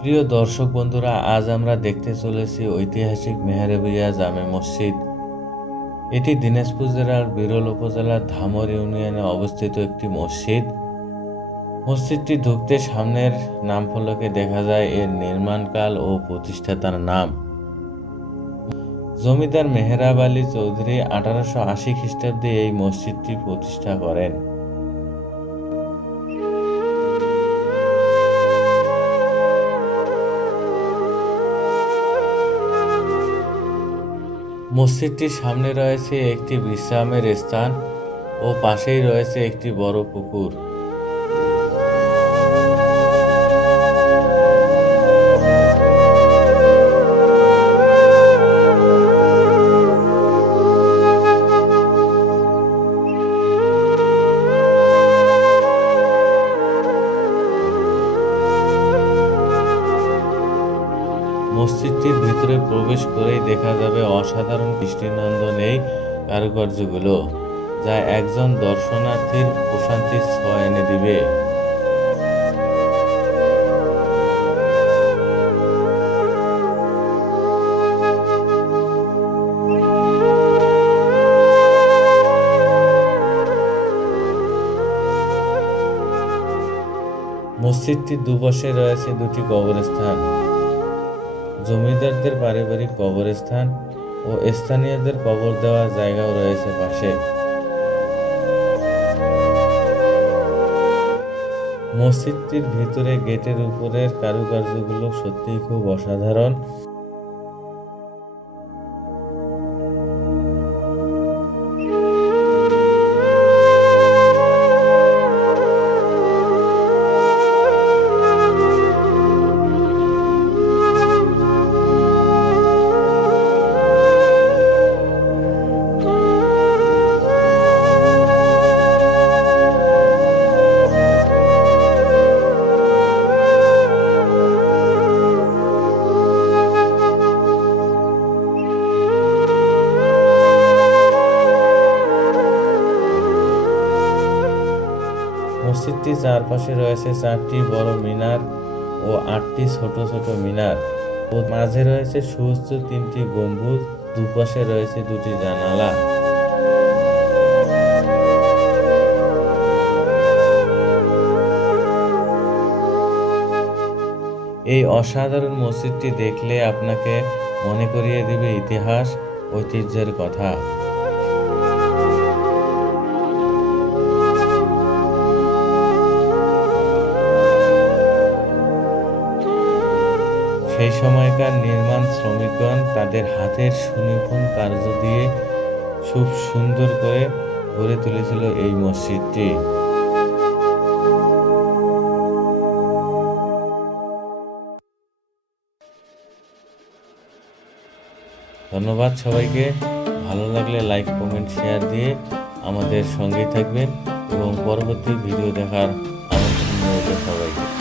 প্রিয় দর্শক বন্ধুরা, আজ আমরা দেখতে চলেছি ঐতিহাসিক মেহেরবিয়া জামে মসজিদ। এটি দিনাজপুর জেলার বিরল উপজেলার ধামর ইউনিয়নে অবস্থিত একটি মসজিদ। মসজিদটি ঢুকতে সামনের নাম ফলকে দেখা যায়, এর নির্মাণকাল ও প্রতিষ্ঠাতার নাম। জমিদার মেহরাব আলী চৌধুরী আঠারোশো আশি খ্রিস্টাব্দে এই মসজিদটি প্রতিষ্ঠা করেন। মসজিদটির সামনে রয়েছে একটি বিশ্রামের স্থান ও পাশেই রয়েছে একটি বড় পুকুর। মসজিদটির ভিতরে প্রবেশ করেই দেখা যাবে অসাধারণ দৃষ্টিনন্দন এই কারুকার্যগুলো, যা একজন দর্শনার্থীর প্রশান্তির ছোঁয়া এনে দিবে। মসজিদটির দুপাশে রয়েছে দুটি কবরস্থান। জমিদারদের পারিবারিক কবরস্থান ও স্থানীয়দের কবর দেওয়ার জায়গাও রয়েছে পাশে। মসজিদটির ভেতরে গেটের উপরের কারুকার্যগুলো সত্যিই খুব অসাধারণ। মসজিদটির চারপাশে রয়েছে চারটি বড় মিনার ও আটটি ছোট ছোট মিনার। ও মাঝে রয়েছে সুউচ্চ তিনটি গম্বুজ, দুপাশে রয়েছে দুটি জানালা। এই অসাধারণ মসজিদটি দেখলে আপনাকে মনে করিয়ে দেবে ইতিহাস, ঐতিহ্যের কথা। সেই সময়কার নির্মাণ শ্রমিকগণ তাদের হাতের সুনিপুণ কার্য দিয়ে খুব সুন্দর করে গড়ে তুলেছিল এই মসজিদটি। ধন্যবাদ সবাইকে। ভালো লাগলে লাইক, কমেন্ট, শেয়ার দিয়ে আমাদের সঙ্গে থাকবেন এবং পরবর্তী ভিডিও দেখার আমন্ত্রণ সবাইকে।